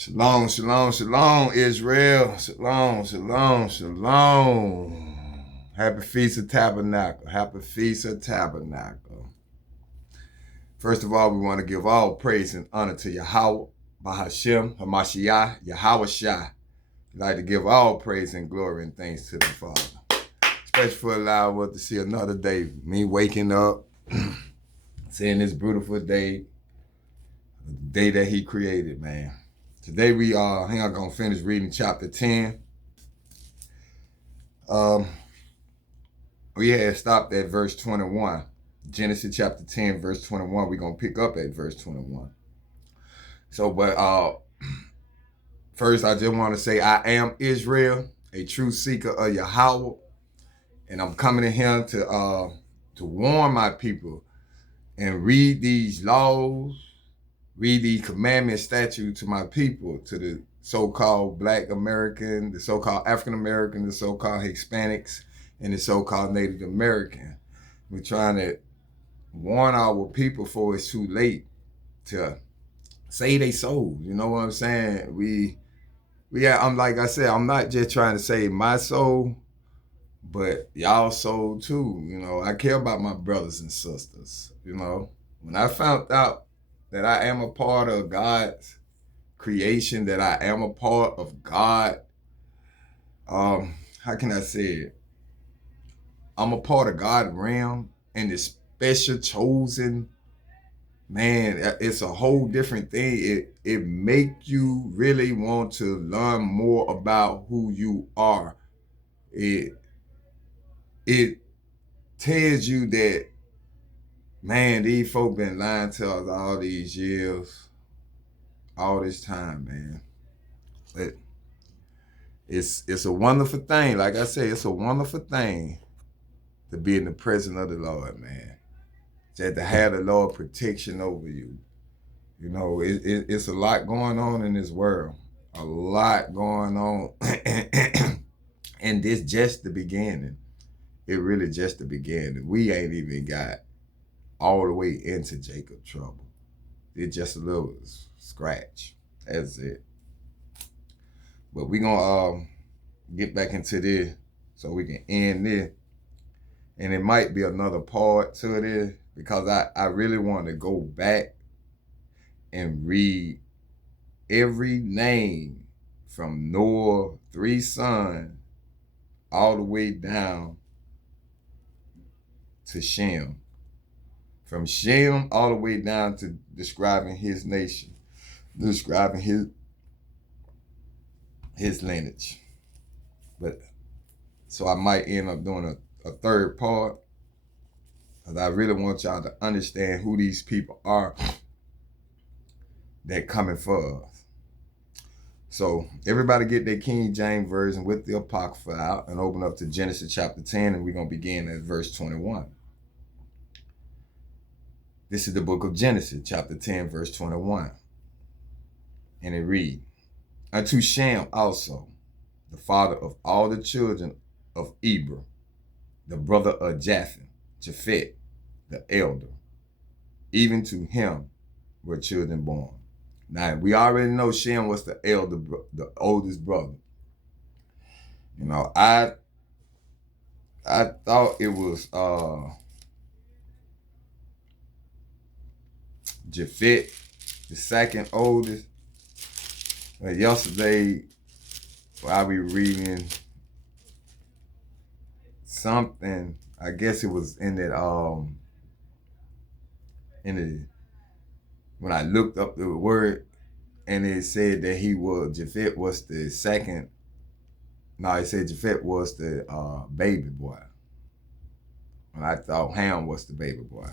Shalom, shalom, shalom, Israel. Shalom, shalom, shalom. Happy Feast of Tabernacle. Happy Feast of Tabernacle. First of all, we want to give all praise and honor to Yahweh, Bahashem, Hamashiach, Yahweh Shai. We'd like to give all praise and glory and thanks to the Father. Especially for allowing us to see another day. Me waking up, seeing this beautiful day, the day that He created, man. Today we are gonna finish reading chapter 10. We had stopped at verse 21. Genesis chapter 10, verse 21. We're gonna pick up at verse 21. So, but first I just want to say I am Israel, a true seeker of Yahweh, and I'm coming in here to warn my people and read these laws, read these commandments, statutes to my people, to the so-called Black American, the so-called African American, the so-called Hispanics, and the so-called Native American. We're trying to warn our people before it's too late to save their souls. You know what I'm saying? I'm like I said, I'm not just trying to save my soul, but y'all soul too. You know, I care about my brothers and sisters. You know, when I found out that I am a part of God's creation, that I am a part of God, how can I say it? I'm a part of God's realm and the special chosen. Man, it's a whole different thing. It make you really want to learn more about who you are. It tells you that, man, these folk been lying to us all these years, all this time, man. But it's a wonderful thing. Like I say, it's a wonderful thing to be in the presence of the Lord, man. Just to have the Lord protection over you. You know, it's a lot going on in this world. A lot going on. And this just the beginning. It really just the beginning. We ain't even got all the way into Jacob trouble. It's just a little scratch. That's it. But we gonna get back into this so we can end this. And it might be another part to this because I really want to go back and read every name from Noah's 3 sons all the way down to Shem. From Shem all the way down to describing his nation, describing his lineage. But so I might end up doing a third part because I really want y'all to understand who these people are that coming for us. So everybody get their King James Version with the Apocrypha out and open up to Genesis chapter 10, and we're going to begin at verse 21. This is the book of Genesis chapter 10, verse 21. And it reads, unto Shem also, the father of all the children of Eber, the brother of Japheth, the elder, even to him were children born. Now, we already know Shem was the oldest brother. You know, I thought it was Japheth, the second oldest. But yesterday, while we were reading something, I guess it was in that when I looked up the word, and it said that Japheth was the second. No, it said Japheth was the baby boy. And I thought Ham was the baby boy.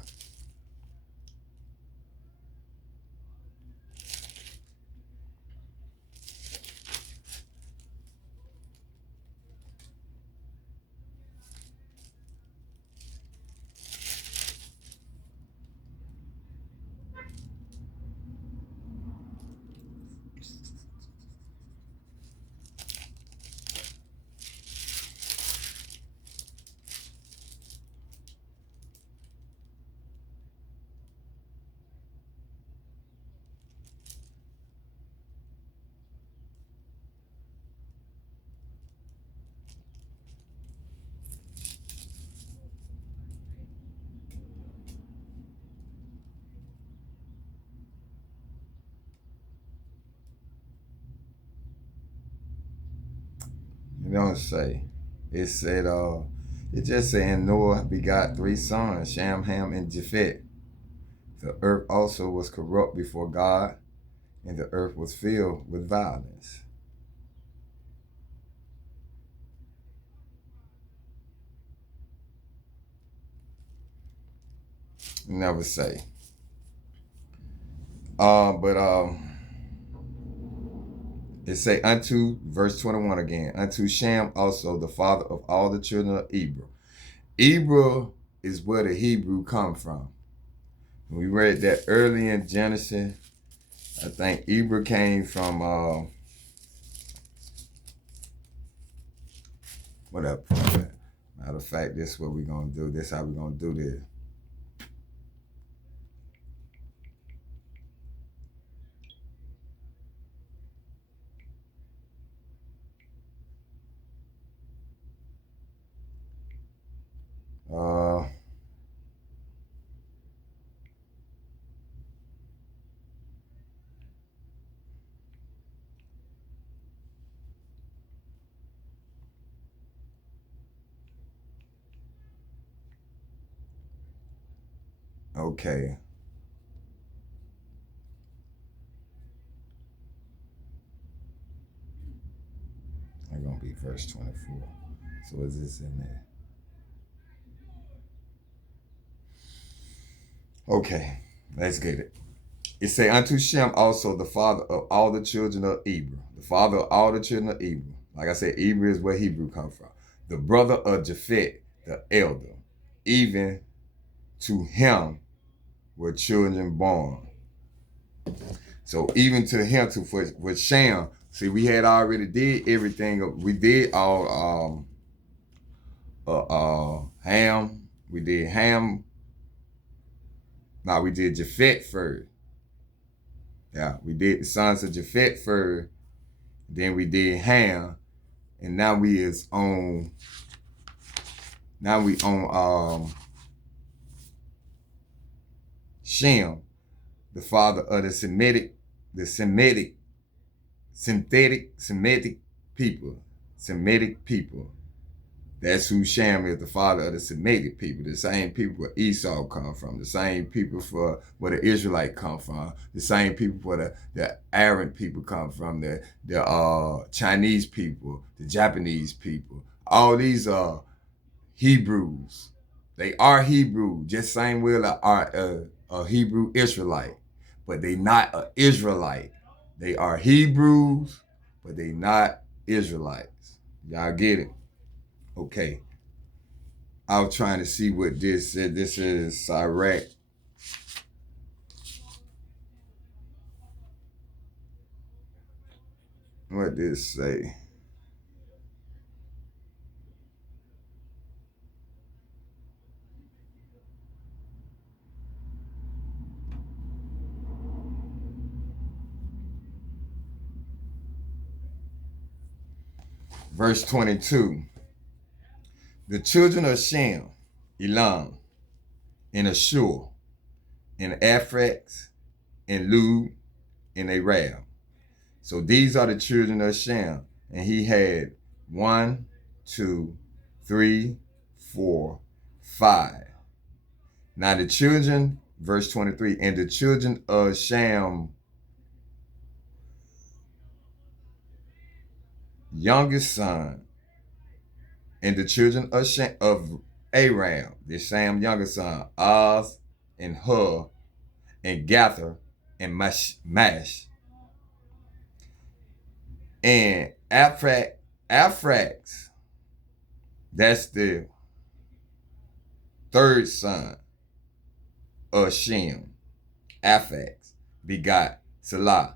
don't say. It said, it just saying Noah begot 3 sons, Shem, Ham, and Japheth. The earth also was corrupt before God, and the earth was filled with violence. Never say. But it say unto, verse 21 again, unto Shem also the father of all the children of Eber. Eber is where the Hebrew come from. We read that early in Genesis. I think Eber came from, whatever. Matter of fact, this is what we're going to do. This is how we're going to do this. Okay. It's going to be verse 24. So is this in there? Okay, let's get it. It say, unto Shem also the father of all the children of Eber. The father of all the children of Eber. Like I said, Eber is where Hebrew come from. The brother of Japheth, the elder. Even to him were children born. So even to him, for Shem, see, we had already did everything. We did all Ham. We did Ham. Now we did Japheth first. Yeah, we did the sons of Japheth first. Then we did Ham, and now we is on. Now we on Shem, the father of the Semitic people. Semitic people. That's who Shem is, the father of the Semitic people. The same people where Esau come from. The same people for where the Israelite come from. The same people where the Arab people come from. The Chinese people. The Japanese people. All these are Hebrews. They are Hebrew. Just same way they are a Hebrew Israelite. But they not an Israelite. They are Hebrews, but they not Israelites. Y'all get it? Okay. I was trying to see what this said. This is Sirach. What did it say? Verse 22. The children of Shem, Elam, and Ashur, and Aphrax, and Lud, and Aram. So these are the children of Shem. And he had 1, 2, 3, 4, 5. Now the children, verse 23, and the children of Shem, youngest son, and the children of Aram, the Shem youngest son, Oz, and Hur, and Gather, and Mash, and Aphrax, that's the third son of Shem. Aphax begot Salah,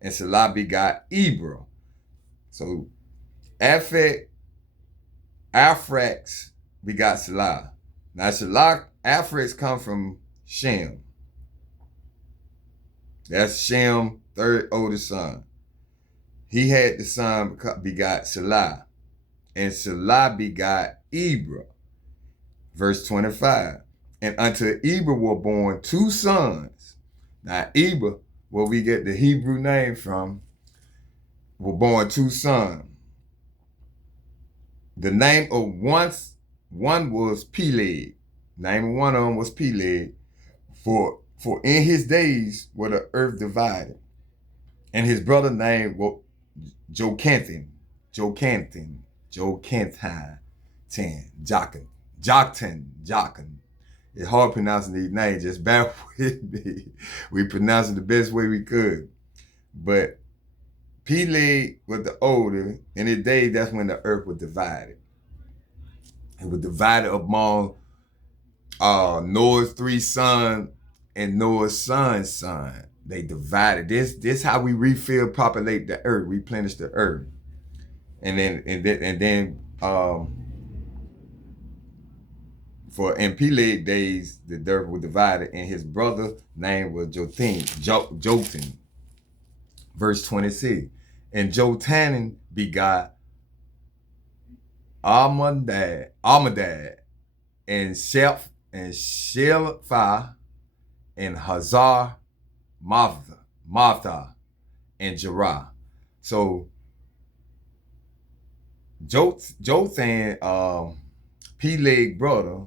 and Salah begot Eber. So Aphrax begot Salah. Now Salah, Aphrax come from Shem. That's Shem, third oldest son. He had the son begot Salah, and Salah begot Eber. Verse 25. And unto Eber were born 2 sons. Now Eber, where we get the Hebrew name from, were born 2 sons. The name of one was Peleg. Name of one of them was Peleg. For in his days were the earth divided, and his brother name was Joktan, Joktan, Joktan, Joktan. It's hard pronouncing these names. Just bear with me. We pronounce it the best way we could. But Peleg was the older. In his day, that's when the earth was divided. It was divided among Noah's 3 sons and Noah's son's son. They divided. This how we populate the earth, replenish the earth. And then for in Peleg days, the earth was divided, and his brother name was Joktan. Verse 26. And Joktan begot Armadad, and Shelphah, and Hazar Martha, and Jerah. So Joktan, Peleg brother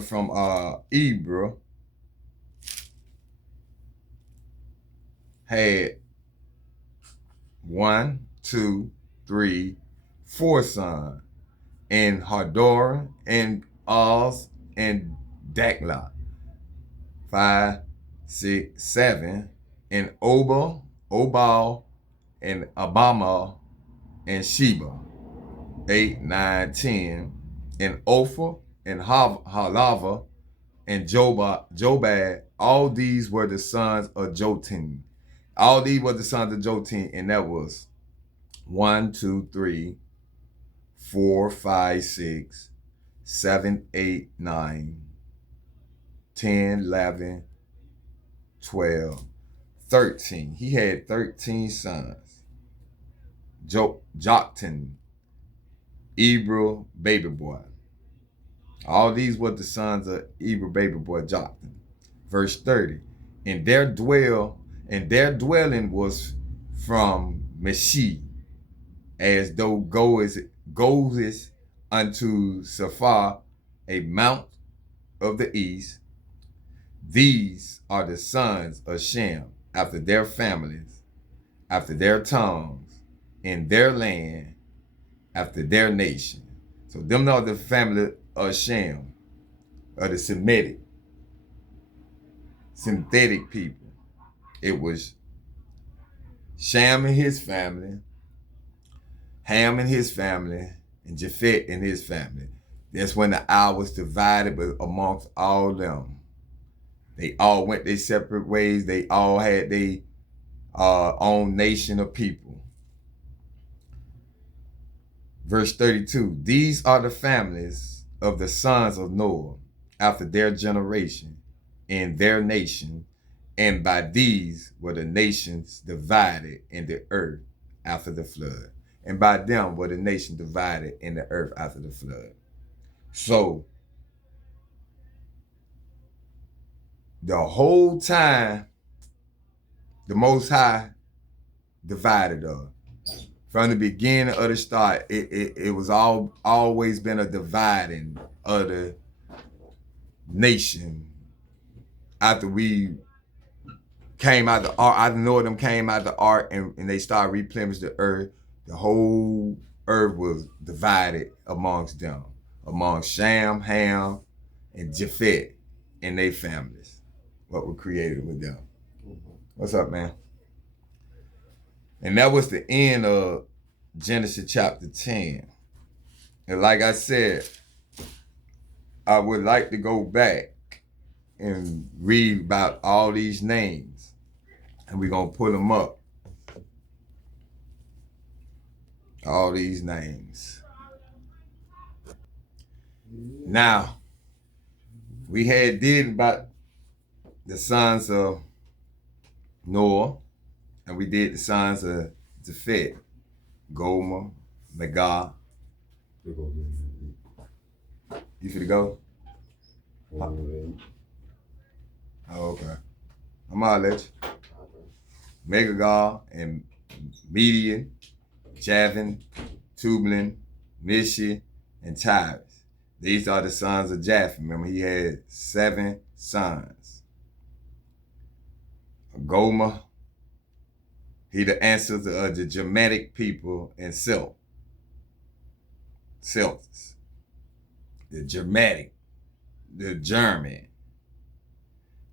from Eber, had 1, 2, 3, 4 sons, and Hador, and Oz, and Dakla. 5, 6, 7, and Obal, and Abama, and Sheba. 8, 9, 10, and Ophir, and Halava, and Jobad. All these were the sons of Joktan. All these were the sons of Joktan, and that was 1, 2, 3, 4, 5, 6, 7, 8, 9, 10, 11, 12, 13. He had 13 sons. Joktan, Eber, baby boy. All these were the sons of Eber, baby boy, Joktan. Verse 30. And their dwelling was from Meshi, as though goes unto Sephar, a mount of the east. These are the sons of Shem, after their families, after their tongues, in their land, after their nation. So them are the family of Shem, of the Semitic people. It was Shem and his family, Ham and his family, and Japheth and his family. That's when the isle was divided, but amongst all them. They all went their separate ways. They all had their own nation of people. Verse 32, these are the families of the sons of Noah, after their generation, in their nation, and by these were the nations divided in the earth after the flood. And by them were the nations divided in the earth after the flood. So, the whole time, the Most High divided us. From the beginning of the start, it was always been a dividing of the nation. After we came out the ark, I know them came out the ark and they started replenishing the earth. The whole earth was divided amongst them, amongst Shem, Ham, and Japheth and their families. What were created with them. What's up, man? And that was the end of Genesis chapter 10. And like I said, I would like to go back and read about all these names. And we're going to pull them up. All these names. Now, we did about the sons of Noah, and we did the sons of Japheth, Gomer, Magog. You finna go? Oh, okay. I'm gonna let you. Magog and Median Javan, Tubal, Mishi, and Tyrus. These are the sons of Japheth. Remember, he had 7 sons. Gomer, he the ancestor of the Germanic people and Celts. The Germanic, the German,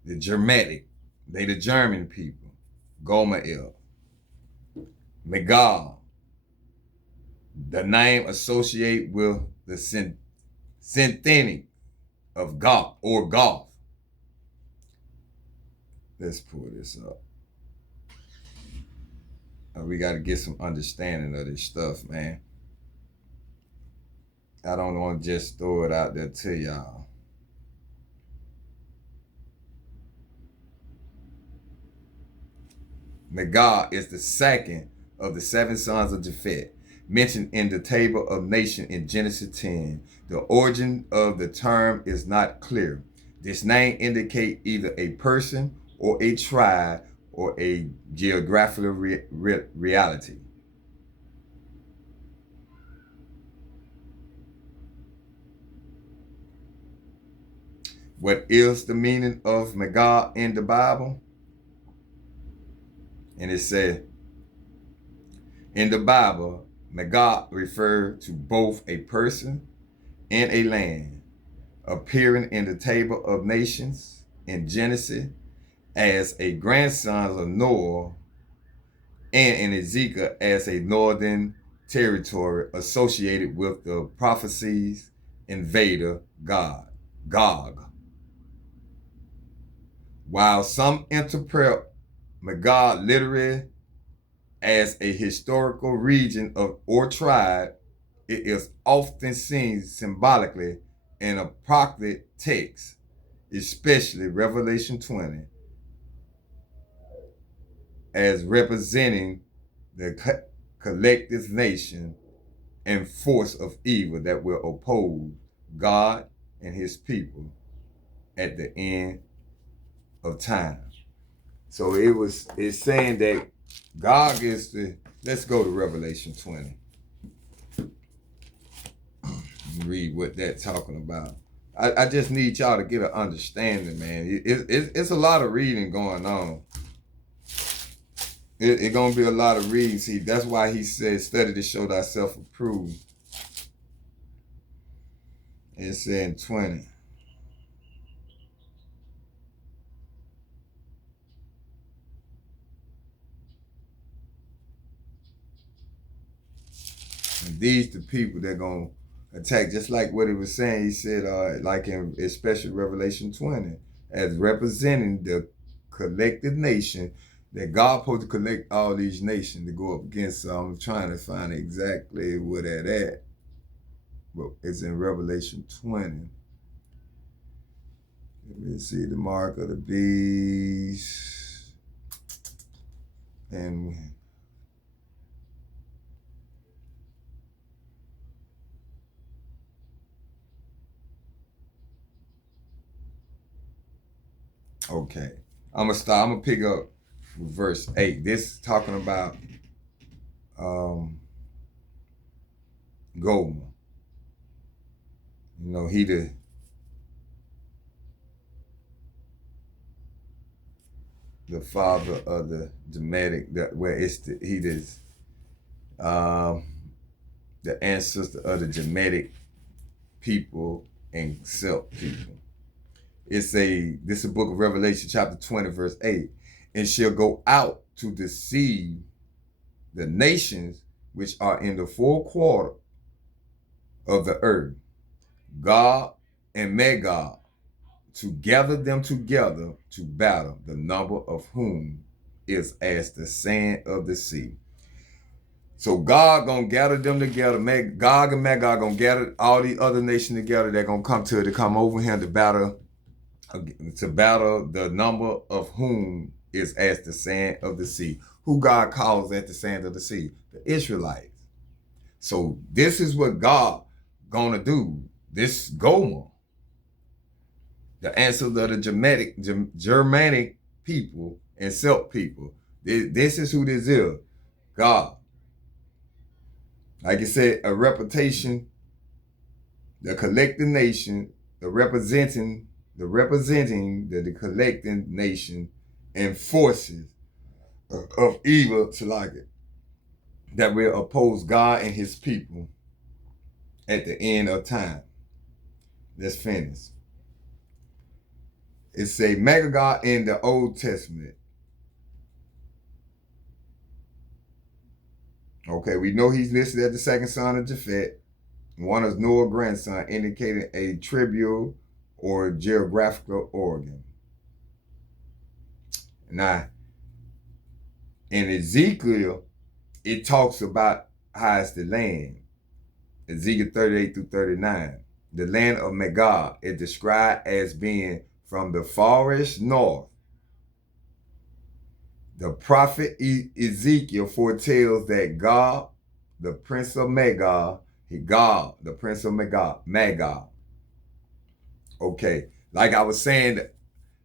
the Germanic, they the German people. Gomer, Megal, the name associated with the synthetic of Goth or Goth. Let's pull this up. We got to get some understanding of this stuff, man. I don't want to just throw it out there to y'all. Megal is the second of the 7 sons of Japheth, mentioned in the table of nation in Genesis 10. The origin of the term is not clear. This name indicates either a person or a tribe or a geographical reality. What is the meaning of Megal in the Bible? And it said, in the Bible, Megal referred to both a person and a land, appearing in the table of nations in Genesis as a grandson of Noah, and in Ezekiel as a northern territory associated with the prophecies invader Gog. While some interpret Megal literally as a historical region of or tribe, it is often seen symbolically in apocryphal texts, especially Revelation 20, as representing the collective nation and force of evil that will oppose God and his people at the end of time. So it's saying that Gog is the, let's go to Revelation 20. Read what that's talking about. I just need y'all to get an understanding, man. It's a lot of reading going on. It's going to be a lot of reading. See, that's why he said, study to show thyself approved. It's in 20. And these the people that going to attack, just like what he was saying. He said, like in especially Revelation 20, as representing the collective nation, that God supposed to collect all these nations to go up against. I'm trying to find exactly where that at. But it's in Revelation 20. Let me see the mark of the beast. And okay, I'm gonna pick up with verse 8. This is talking about Gomer. You know, he the father of the Germanic, where it's the ancestor of the Germanic people and Celt people. This is a book of Revelation chapter 20 verse 8. And shall go out to deceive the nations which are in the 4 quarters of the earth, Gog and Magog, to gather them together to battle, the number of whom is as the sand of the sea. So God gonna gather them together. Gog and Magog gonna gather all these other nations together. They're gonna come over here to battle the number of whom is as the sand of the sea. Who God calls as the sand of the sea? The Israelites. So this is what God gonna do. This Gomer, the answer of the Germanic people and Celt people. This is who this is. God. Like it said, a reputation, the collecting nation, the representing the collecting nation and forces of evil to like it that will oppose God and his people at the end of time. Let's finish. It's a Magog in the Old Testament. Okay, we know he's listed as the second son of Japhet, one of Noah's grandson, indicating a tribal or geographical origin. Now, in Ezekiel, it talks about how it's the land. Ezekiel 38 through 39. The land of Magog is described as being from the farthest north. The prophet Ezekiel foretells that God, the prince of Magog, the prince of Magog. Okay, like I was saying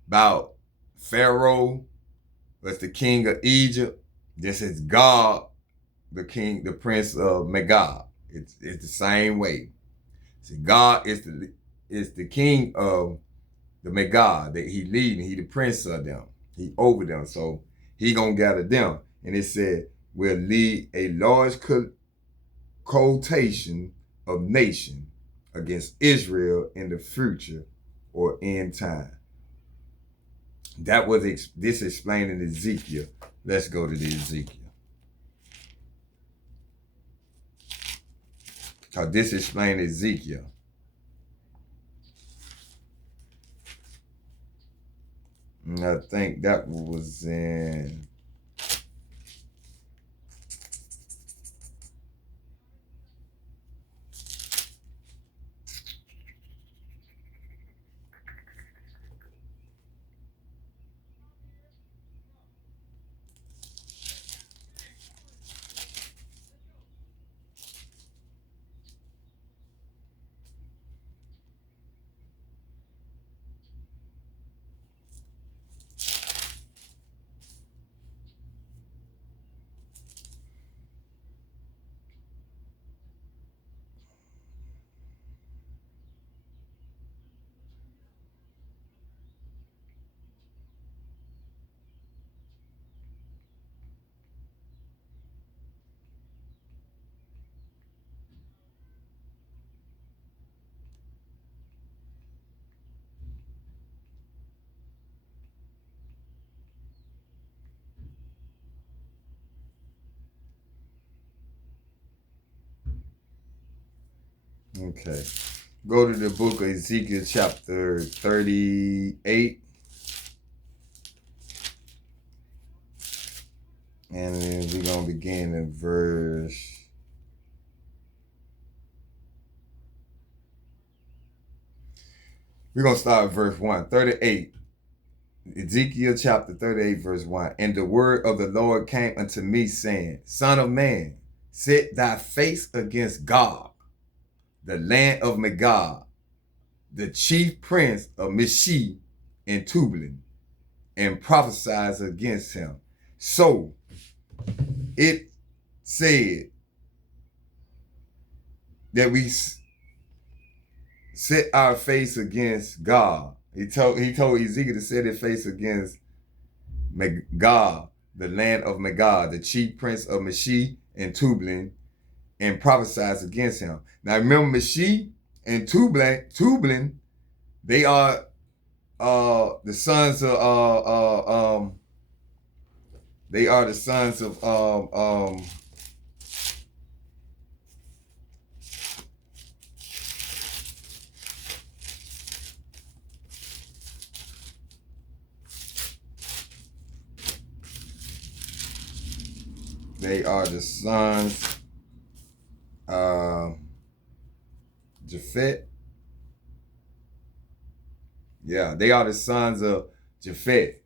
about Pharaoh was the king of Egypt. This is God, the king, the prince of Magog. It's the same way. See, God is the king of the Magog that he leading. He the prince of them. He over them. So he gonna gather them. And it said, will lead a large quotation of nation against Israel in the future or end time. That was this explained in Ezekiel. Let's go to the Ezekiel. So this explained Ezekiel. And I think that was in okay. Go to the book of Ezekiel chapter 38. And then we're going to begin in verse. We're going to start at verse 1. 38. Ezekiel chapter 38, verse 1. And the word of the Lord came unto me, saying, Son of man, set thy face against Gog, the land of Magog, the chief prince of Meshi and Tubal, and prophesies against him. So it said that we set our face against God. He told Ezekiel to set his face against Magog, the land of Magog, the chief prince of Meshi and Tubal, and prophesies against him. Now remember, Meshi and Tubal, they are the sons of they are the sons of they are the sons Japhet. Yeah, they are the sons of Japhet.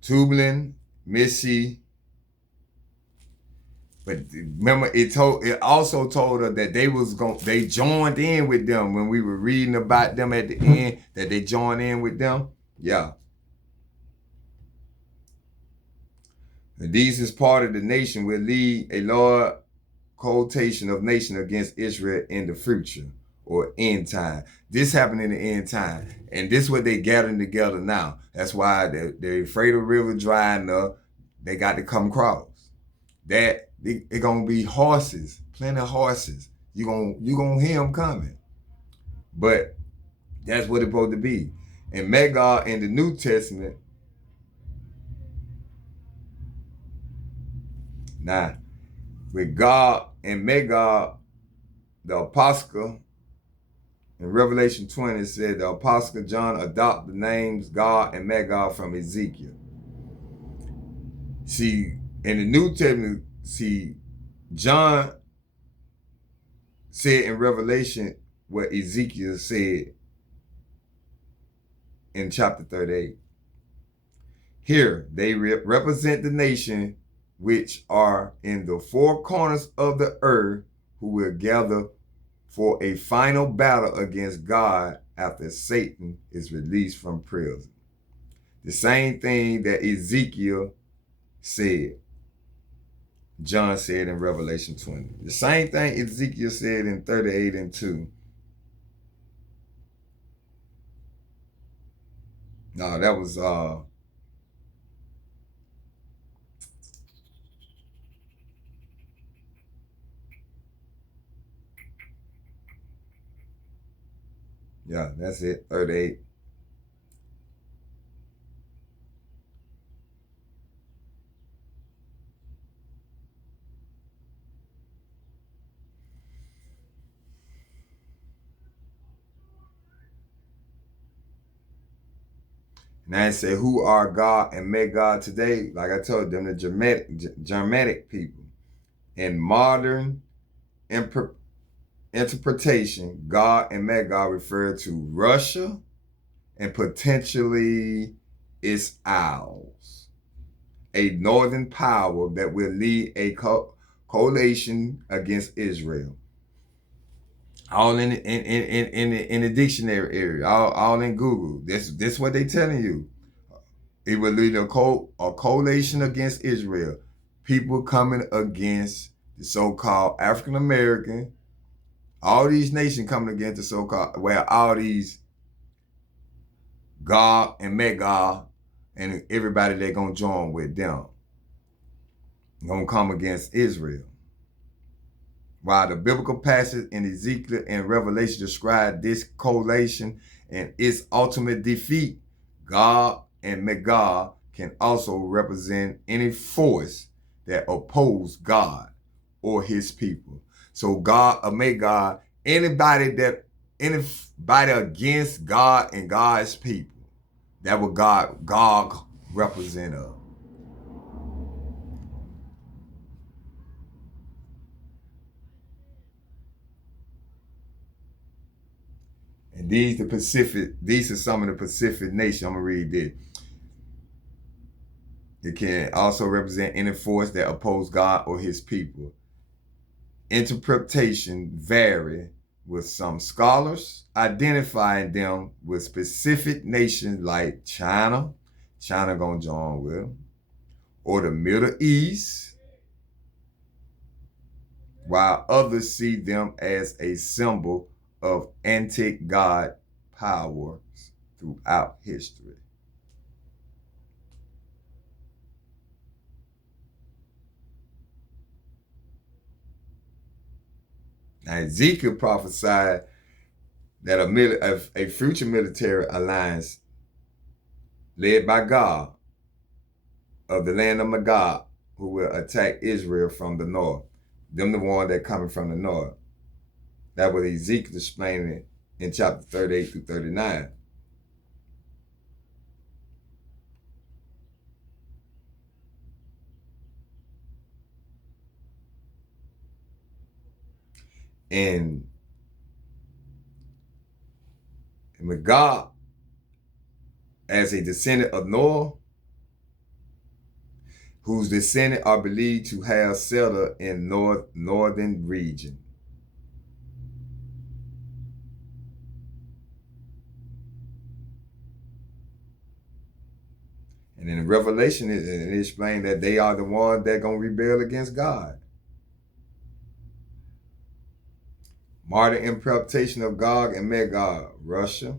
Tubal, Meshi. But remember, it also told her that they joined in with them when we were reading about them at the end, that they joined in with them. Yeah. And these is part of the nation will lead a Lord quotation of nation against Israel in the future or end time. This happened in the end time. And this is what they gathering together now. That's why they're afraid of the river drying up. They got to come across. That it gonna be horses, plenty of horses. You gonna hear them coming. But that's what it's supposed to be. And Magog in the New Testament, now with God and Magog, the apostle in Revelation 20 said the apostle John adopted the names God and Magog from Ezekiel. See, in the New Testament, John said in Revelation what Ezekiel said in chapter 38. Here, they represent the nation which are in the four corners of the earth who will gather for a final battle against God after Satan is released from prison. The same thing that Ezekiel said, John said in Revelation 20. The same thing Ezekiel said in 38 and 2. No, that was yeah, that's it, 38. Now it said, who are God and Magog today? Like I told them, the Germanic people. In modern interpretation, God and Magog refer to Russia and potentially its Isles, a northern power that will lead a coalition against Israel. All in the dictionary area, all in Google. This what they telling you. It will lead a coalition against Israel. People coming against the so-called African American. All these nations coming against the so-called, where all these God and Magog and everybody they're gonna join with them gonna come against Israel. While the biblical passage in Ezekiel and Revelation describe this coalition and its ultimate defeat, God and Magog can also represent any force that oppose God or his people. So God or Magog, anybody against God and God's people, that what God represent of. And these are some of the Pacific nations. I'm gonna read this. It can also represent any force that oppose God or his people. Interpretation vary, with some scholars identifying them with specific nations like China gonna join with them, or the Middle East, while others see them as a symbol of anti-God powers throughout history. Now, Ezekiel prophesied that a future military alliance led by God of the land of Magog, who will attack Israel from the north. Them the one that coming from the north. That was Ezekiel explaining in chapter 38 through 39. And Magog, as a descendant of Noah, whose descendants are believed to have settled in northern region. And in Revelation, it explained that they are the ones that are going to rebel against God. Modern interpretation of Gog and Magog, Russia.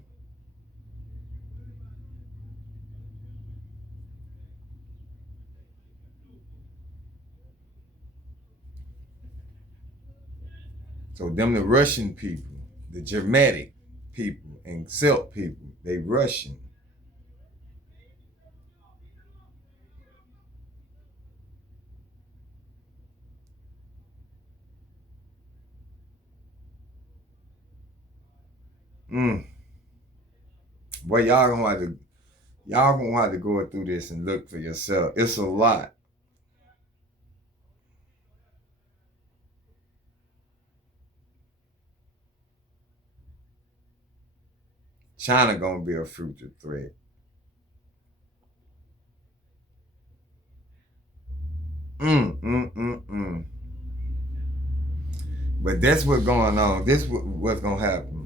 So them the Russian people, the Germanic people, and Celt people, they Russian. Mm. Boy, y'all gonna have to go through this and look for yourself. It's a lot. China gonna be a future threat. Mm. But that's what's going on. This what's gonna happen.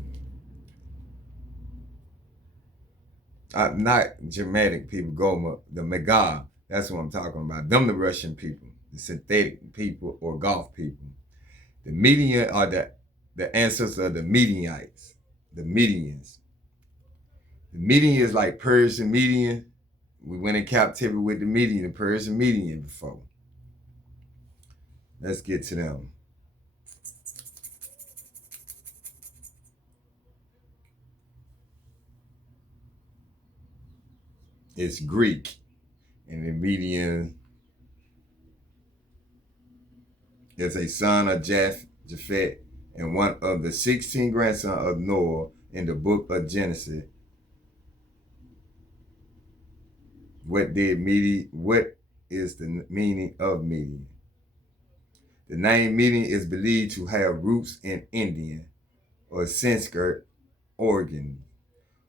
Not Germanic people, Goma, the Magog. That's what I'm talking about. Them the Russian people, the synthetic people or Goth people. The Median are the ancestors of the Medianites, the Medians. The Median is like Persian Median. We went in captivity with the Median, the Persian Median before. Let's get to them. It's Greek, and the Median is a son of Japhet, and one of the 16 grandsons of Noah in the book of Genesis. What is the meaning of Median? The name Median is believed to have roots in Indian or Sanskrit origin,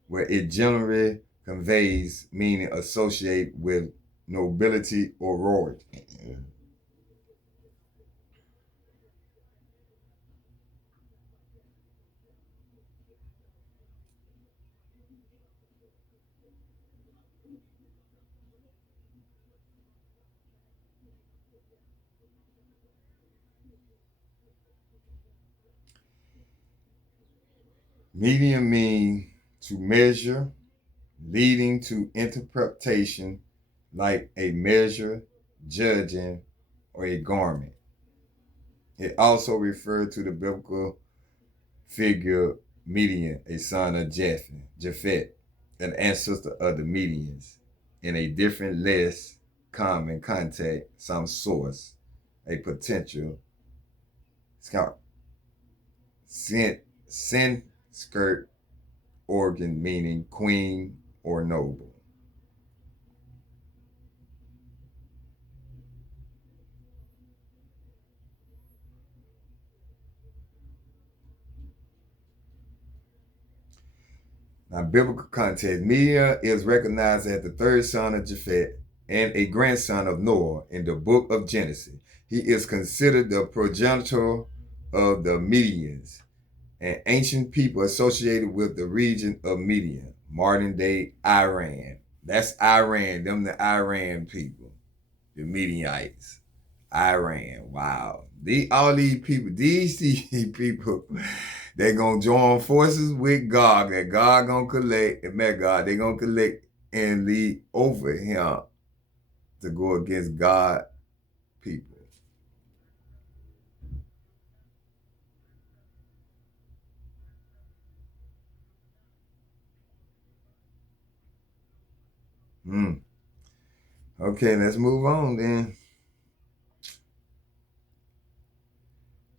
where it generally conveys meaning associated with nobility or royalty. Median means to measure, leading to interpretation like a measure, judging, or a garment. It also referred to the biblical figure Median, a son of Japhet, an ancestor of the Medians, in a different, less common context, some source, a potential scout, skirt organ meaning queen or noble. Now, biblical context, Median is recognized as the third son of Japhet and a grandson of Noah in the book of Genesis. He is considered the progenitor of the Medians, an ancient people associated with the region of Median, modern day Iran. That's Iran, them the Iran people, the Medianites. Iran, wow. All these people, these people, they gonna join forces with God, and God gonna collect, and God, they gonna collect and lead over him to go against God people. Hmm. Okay, let's move on then.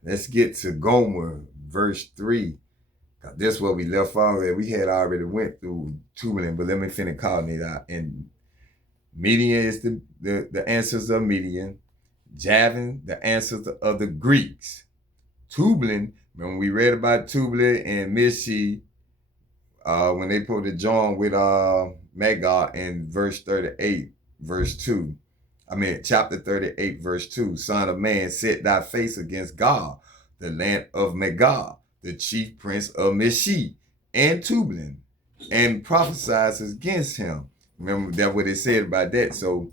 Let's get to Gomer, verse 3. This is what we left off at. We had already went through Tubal, but let me finish calling it out. And Median is the ancestors of Median. Javan, the ancestor of the Greeks. Tubal, when we read about Tubal and Mishi, when they put the join with Magog in verse 38, verse 2. Chapter 38, verse 2. Son of man, set thy face against God, the land of Magog, the chief prince of Mishi, and Tubal, and prophesies against him. Remember that what it said about that. So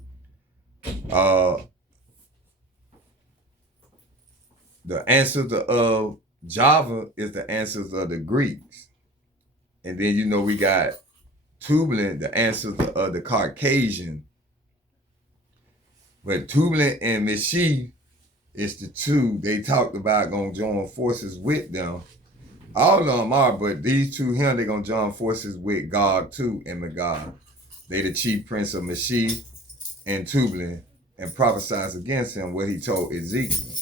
the ancestor of Java is the ancestors of the Greeks. And then, you know, we got Tubal, the ancestor of the Caucasian. But Tubal and Meshe is the two they talked about going to join forces with them. All of them are, but these two here, they're going to join forces with God too and Magog. They the chief prince of Meshe and Tubal, and prophesies against him what he told Ezekiel.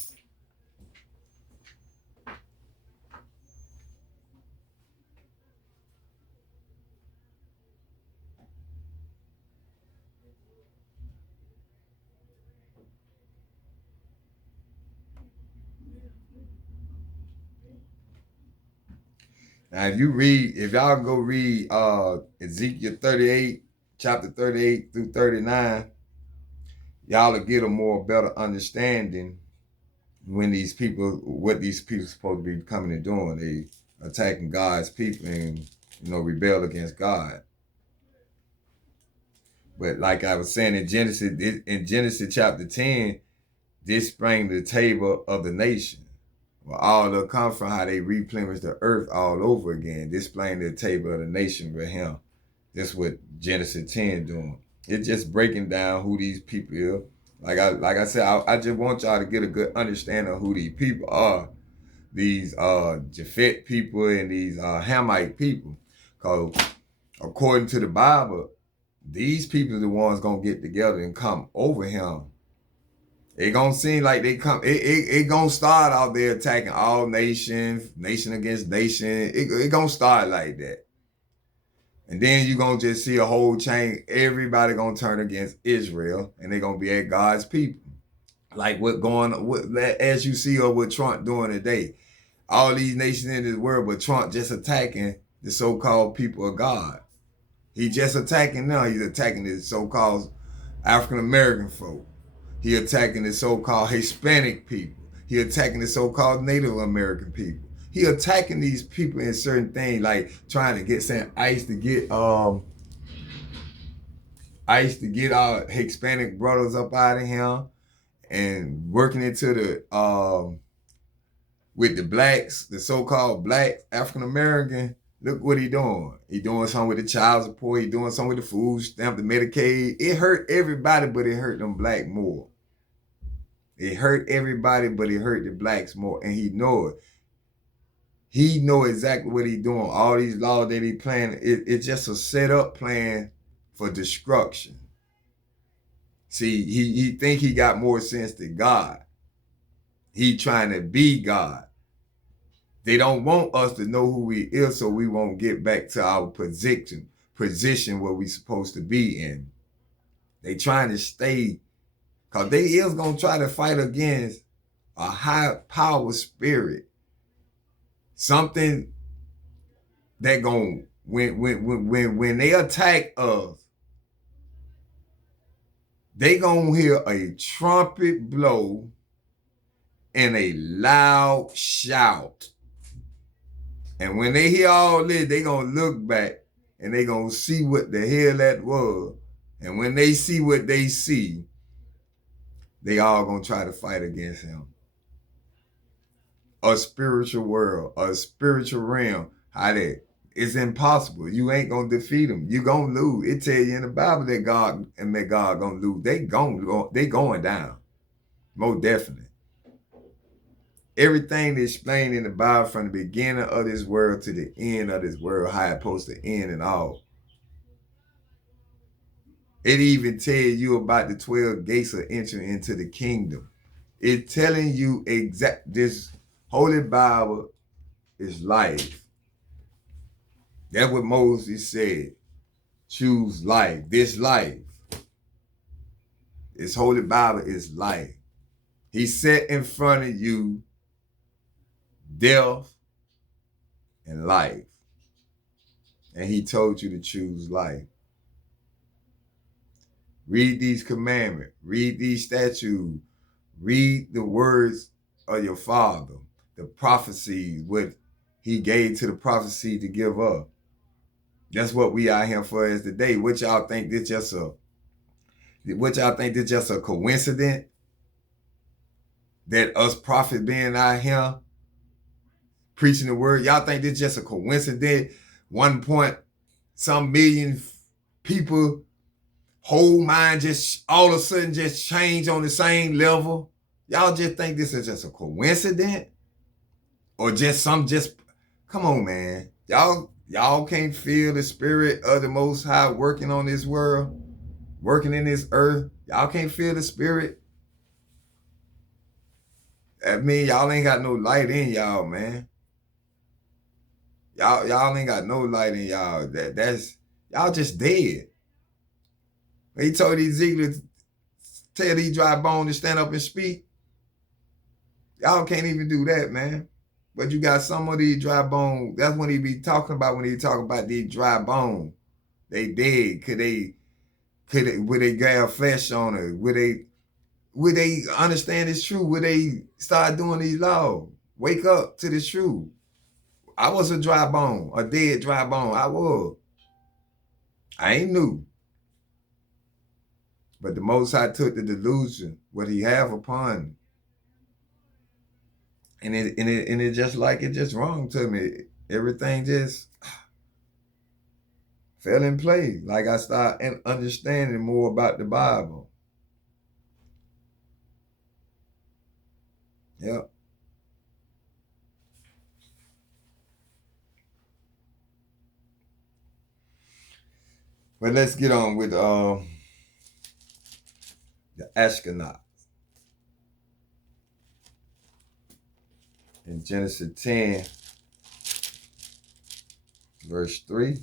Now, if y'all go read Ezekiel 38, chapter 38 through 39, y'all will get a more better understanding what these people supposed to be coming and doing. They attacking God's people and, you know, rebel against God. But like I was saying in Genesis chapter 10, this sprang the table of the nation. Well, all the come from how they replenish the earth all over again, displaying the table of the nation with him. That's what Genesis 10 doing. It's just breaking down who these people are. Like I said, I just want y'all to get a good understanding of who these people are. These Japhet people and these Hamite people. Because according to the Bible, these people are the ones going to get together and come over him. It gonna seem like they come. It gonna start out there attacking all nations, nation against nation. It gonna start like that, and then you gonna just see a whole chain. Everybody gonna turn against Israel, and they gonna be at God's people. Like as you see of what Trump doing today. All these nations in this world, but Trump just attacking the so-called people of God. He just attacking them. He's attacking the so-called African American folk. He attacking the so-called Hispanic people. He attacking the so-called Native American people. He attacking these people in certain things, like trying to get ICE to get our Hispanic brothers up out of here, and working into the with the blacks, the so-called black African American. Look what he doing. He doing something with the child support. He doing something with the food stamp, the Medicaid. It hurt everybody, but it hurt them black more. It hurt everybody, but it hurt the blacks more. And he know it. He know exactly what he doing. All these laws that he playing, it's just a set up plan for destruction. See, he think he got more sense than God. He trying to be God. They don't want us to know who we is, so we won't get back to our position where we supposed to be in. They trying to stay, because they is going to try to fight against a high power spirit. Something that going, when they attack us, they going to hear a trumpet blow and a loud shout. And when they hear all this, they going to look back and they going to see what the hell that was. And when they see what they see, they all going to try to fight against him. A spiritual world, a spiritual realm, how that? It's impossible. You ain't going to defeat them. You going to lose. It tell you in the Bible that God going to lose. They going down. Most definitely. Everything is explained in the Bible from the beginning of this world to the end of this world, how it's supposed to end and all. It even tells you about the 12 gates of entry into the kingdom. It's telling you this Holy Bible is life. That's what Moses said. Choose life. This life. This Holy Bible is life. He set in front of you death and life. And he told you to choose life. Read these commandments. Read these statutes. Read the words of your father. The prophecies, what he gave to the prophecy to give up. That's what we out here for as today. What y'all think this just a coincidence? That us prophets being out here preaching the word. Y'all think this just a coincidence? 1 point some million people, whole mind just all of a sudden just change on the same level. Y'all just think this is just a coincidence? Or just come on, man. Y'all can't feel the spirit of the Most High working on this world, working in this earth. Y'all can't feel the spirit. That mean y'all ain't got no light in y'all, man. Y'all ain't got no light in y'all. That's y'all just dead. He told Ezekiel to tell these dry bones to stand up and speak. Y'all can't even do that, man. But you got some of these dry bones. That's what he be talking about when he talk about these dry bones. They dead. Would they grab flesh on it? Would they understand it's true? Would they start doing these laws? Wake up to the truth. I was a dry bone, a dead dry bone. I was. I ain't new. But the Most High took the delusion, what he have upon me. And it just like it just wrong to me. Everything just fell in place. Like I started understanding more about the Bible. Yep. But let's get on with the Ashkenaz. In Genesis 10, verse 3.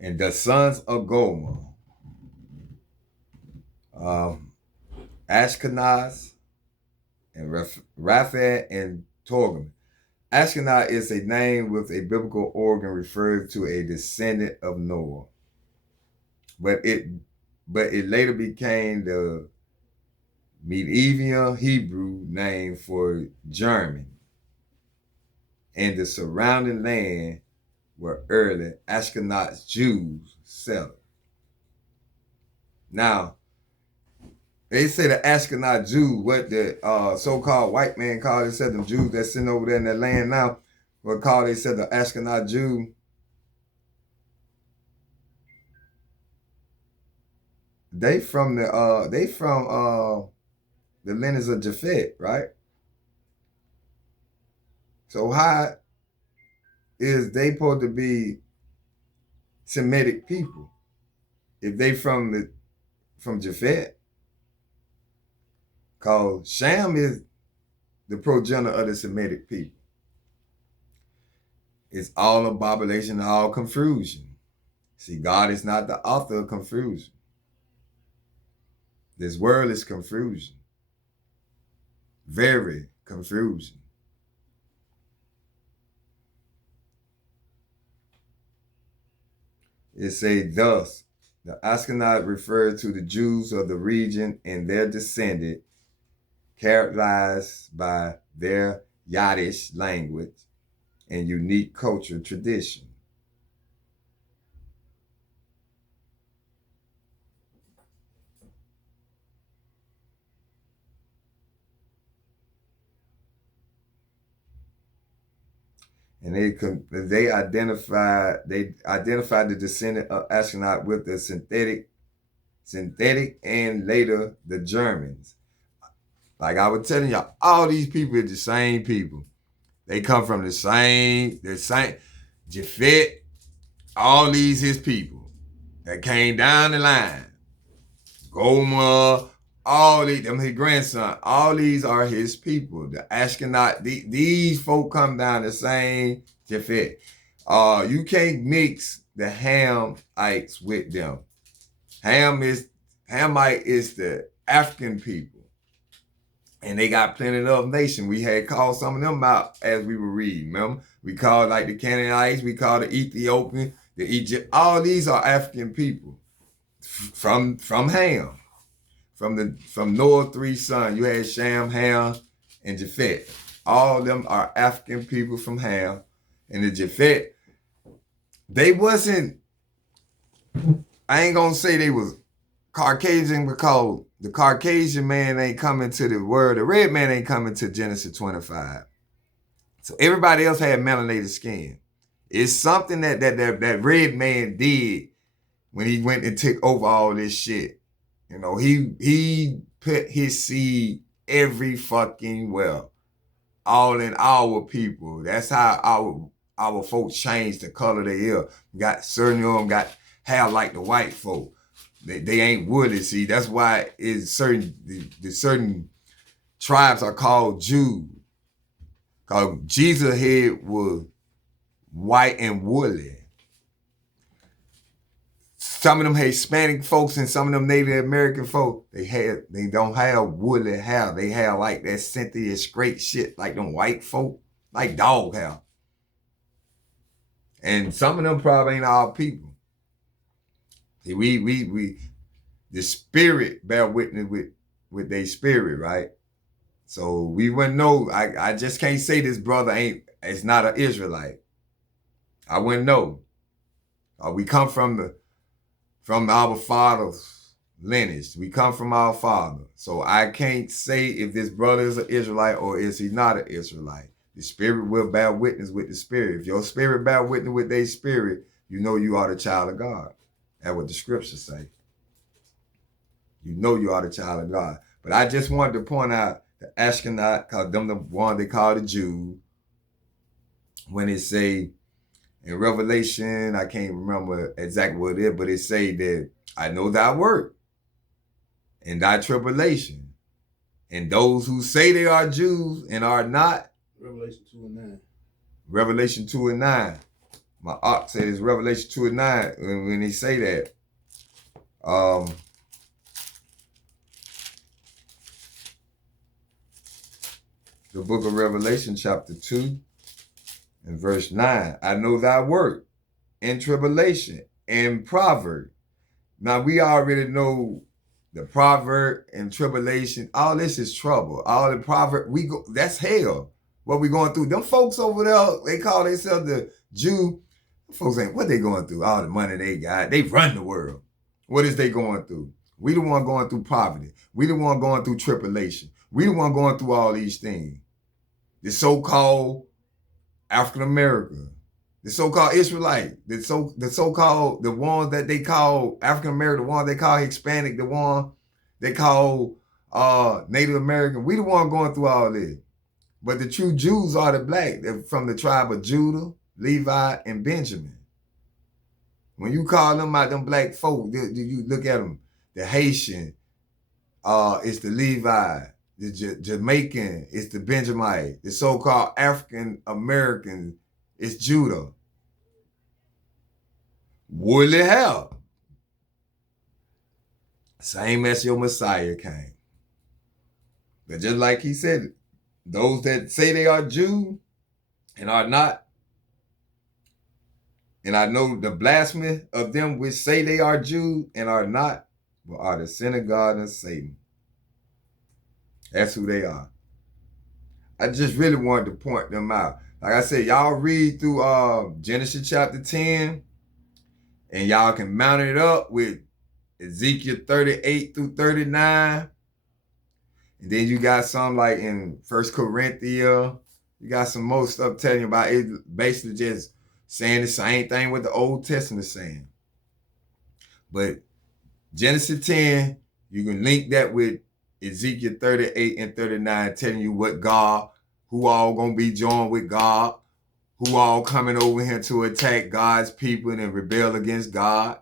And the sons of Gomer, Ashkenaz, and Raphael and Torgum. Ashkenaz is a name with a biblical origin referred to a descendant of Noah. But it later became the medieval Hebrew name for German. And the surrounding land were early Ashkenaz Jews settled. Now, they say the Ashkenaz Jews, what the so-called white man called, they said them Jews that's sitting over there in that land now, what called, they said the Ashkenaz Jew. They from the lineage of Japhet, right? So how is they supposed to be Semitic people if they from Japhet? Cause Shem is the progenitor of the Semitic people. It's all abomination, all confusion. See, God is not the author of confusion. This world is confusion. Very confusion. It says, thus, the Ashkenaz referred to the Jews of the region and their descendant, characterized by their Yiddish language and unique cultural tradition. And they identified the descendant of Ashkenaz with the synthetic and later the Germans. Like I was telling y'all, all these people are the same people. They come from the same Japhet, all these his people that came down the line. Gomer, all these, them his grandson, all these are his people. The Ashkenaz, these folk come down the same Japhet. You can't mix the Hamites with them. Hamite is the African people. And they got plenty of nation. We had called some of them out as we were reading, remember? We called like the Canaanites, we called the Ethiopian, the Egypt. All these are African people from Ham. From Noah's 3 sons, you had Shem, Ham, and Japhet. All of them are African people from Ham. And the Japhet, they wasn't I ain't gonna say they was Caucasian because the Caucasian man ain't coming to the word. The red man ain't coming to Genesis 25. So everybody else had melanated skin. It's something that red man did when he went and took over all this shit. You know, he put his seed every fucking well, all in our people. That's how our folks changed the color of their hair. Got certain of them got hair like the white folk. They ain't woolly. See, that's why it's certain the certain tribes are called Jews. Cause Jesus' head was white and woolly. Some of them Hispanic folks and some of them Native American folk, they don't have woolly hair. They have like that Cynthia straight shit, like them white folk, like dog hair. And some of them probably ain't our people. See, we the spirit bear witness with their spirit, right? So we wouldn't know. I just can't say this brother it's not an Israelite. I wouldn't know. We come from our father's lineage. We come from our father. So I can't say if this brother is an Israelite or is he not an Israelite. The spirit will bear witness with the spirit. If your spirit bear witness with their spirit, you know you are the child of God. That's what the scriptures say. You know you are the child of God. But I just wanted to point out the Ashkenaz, because them the one they call the Jew. When it say in Revelation, I can't remember exactly what it is, but it say that I know thy work and thy tribulation. And those who say they are Jews and are not. Revelation 2 and 9. Revelation 2 and 9. My aunt said it's Revelation 2 and 9 when they say that. The book of Revelation chapter 2 and verse 9. I know thy work and tribulation and proverb. Now we already know the proverb and tribulation. All this is trouble. All the proverb, that's hell. What we going through. Them folks over there, they call themselves the Jew. Folks ain't what they going through. All the money they got. They run the world. What is they going through? We the one going through poverty. We the one going through tribulation. We the one going through all these things. The so-called African American, the so-called Israelite, the so-called the ones that they call African American, the ones they call Hispanic, the one they call Native American. We the one going through all this. But the true Jews are the black. They're from the tribe of Judah, Levi, and Benjamin. When you call them out, them black folk, you look at them, the Haitian, it's the Levi. The Jamaican, it's the Benjamite. The so-called African American, it's Judah. Woolly hair. Same as your Messiah came. But just like he said, those that say they are Jews and are not, and I know the blasphemy of them which say they are Jews and are not, but are the synagogue of Satan. That's who they are. I just really wanted to point them out. Like I said, y'all read through Genesis chapter 10, and y'all can mount it up with Ezekiel 38 through 39. And then you got some like in 1 Corinthians. You got some more stuff telling you about it, basically just saying the same thing what the Old Testament is saying. But Genesis 10, you can link that with Ezekiel 38 and 39, telling you what God, who all gonna be joined with God, who all coming over here to attack God's people and rebel against God.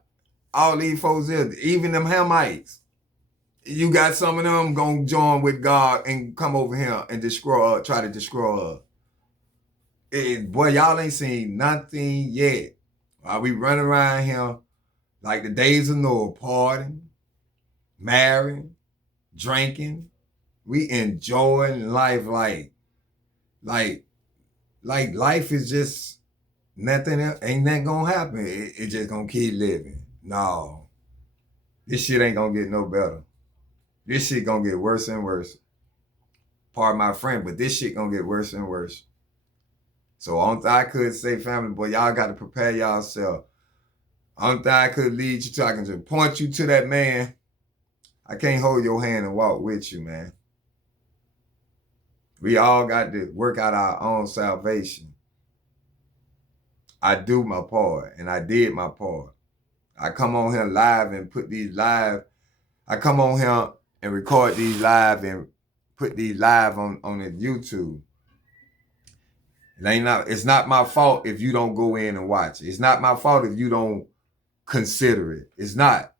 All these folks there, even them Hamites. You got some of them gonna join with God and come over here and try to destroy us. Boy, y'all ain't seen nothing yet. While we running around here like the days of Noah, partying, marrying, drinking. We enjoying life like life is just nothing else. Ain't nothing gonna happen. It just gonna keep living. No. This shit ain't gonna get no better. This shit gonna get worse and worse. Pardon my friend, but this shit gonna get worse and worse. So on I could say, family, boy, y'all got to prepare yourself. Only thing I could lead you to, I can just point you to that man. I can't hold your hand and walk with you, man. We all got to work out our own salvation. I do my part, and I did my part. I come on here live and put these live. I come on here and record these live and put these live on the YouTube. It's not my fault if you don't go in and watch it. It's not my fault if you don't consider it. It's not.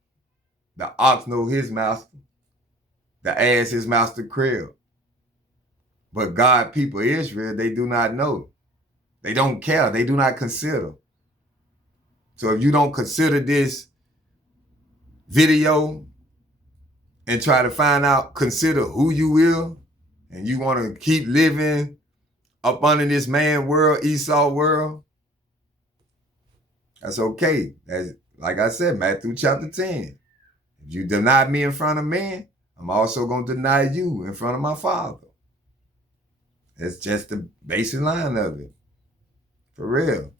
The ox know his master. The ass his master crib. But God, people, Israel, they do not know. They don't care. They do not consider. So if you don't consider this video and try to find out, consider who you will, and you want to keep living up under this man world, Esau world, that's okay. That's, like I said, Matthew chapter 10. If you deny me in front of men, I'm also going to deny you in front of my Father. That's just the basic line of it. For real.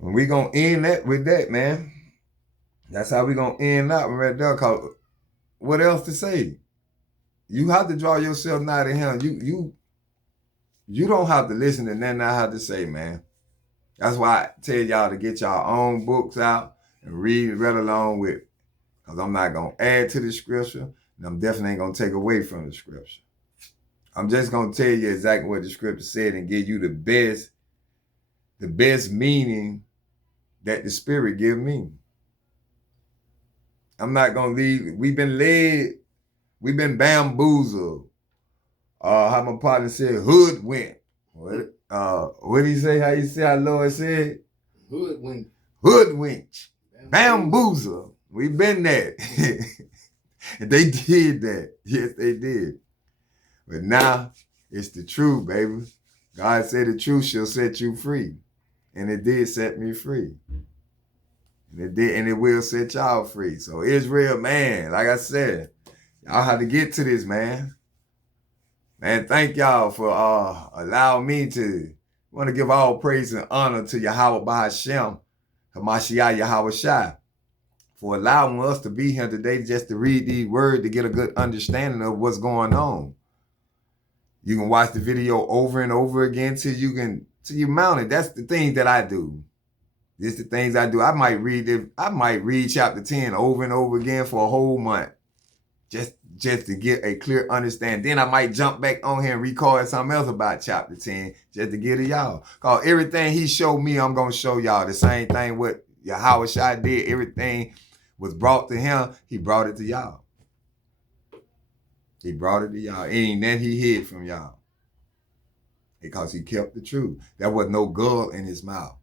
And we going to end that with that, man. That's how we going to end up right there. Cause what else to say? You have to draw yourself nigh to him. You don't have to listen to nothing I have to say, man. That's why I tell y'all to get y'all own books out and read right along with it. Because I'm not going to add to the scripture, and I'm definitely ain't going to take away from the scripture. I'm just going to tell you exactly what the scripture said and give you the best meaning that the Spirit give me. I'm not going to leave. We've been led. We've been bamboozled. How my partner said, hoodwinked. What did he say? How you say how Lord said? Hoodwinked. Hoodwinked. Bamboozled. We've been there. And they did that. Yes, they did. But now it's the truth, baby. God said the truth shall set you free. And it did set me free. And it did, and it will set y'all free. So Israel, man, like I said, y'all have to get to this, man. Man, thank y'all for allowing me to want to give all praise and honor to Yahweh Bahashem, Hamashiach Yahweh Shai, for allowing us to be here today just to read these words to get a good understanding of what's going on. You can watch the video over and over again till you mount it. That's the thing that I do. It's the things I do. I might read chapter 10 over and over again for a whole month. Just to get a clear understanding. Then I might jump back on here and record something else about chapter 10 just to get it y'all. Because everything he showed me, I'm going to show y'all. The same thing what Yahweh Shai did. Everything was brought to him. He brought it to y'all. He brought it to y'all. Ain't nothing he hid from y'all. Because he kept the truth. There was no gall in his mouth.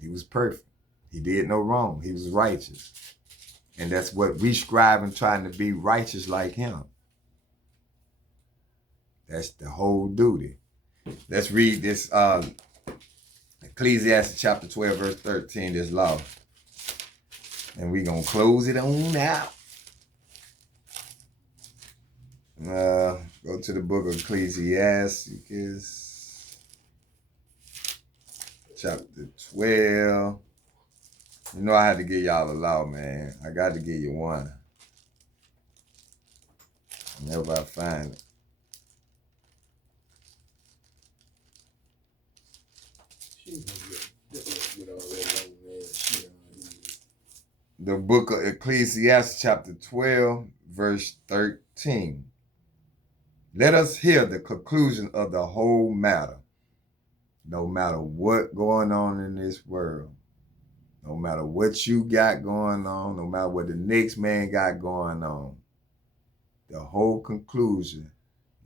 He was perfect. He did no wrong. He was righteous. And that's what we strive in trying to be righteous like him. That's the whole duty. Let's read this Ecclesiastes chapter 12, verse 13, this law. And we're going to close it on out. Go to the book of Ecclesiastes, chapter 12. You know I had to give y'all a law, man. I got to give you one. Whenever I find it. The book of Ecclesiastes chapter 12, verse 13. Let us hear the conclusion of the whole matter. No matter what going on in this world. No matter what you got going on, no matter what the next man got going on, the whole conclusion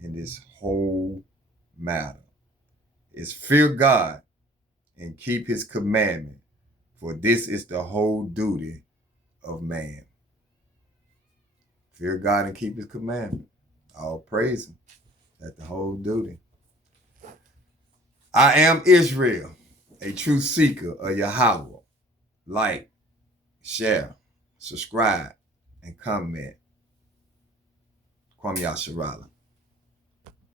in this whole matter is fear God and keep his commandment, for this is the whole duty of man. Fear God and keep his commandment. All praise him. That's the whole duty. I am Israel, a true seeker of Yahweh. Like, share, subscribe, and comment. Kwame Yasharala.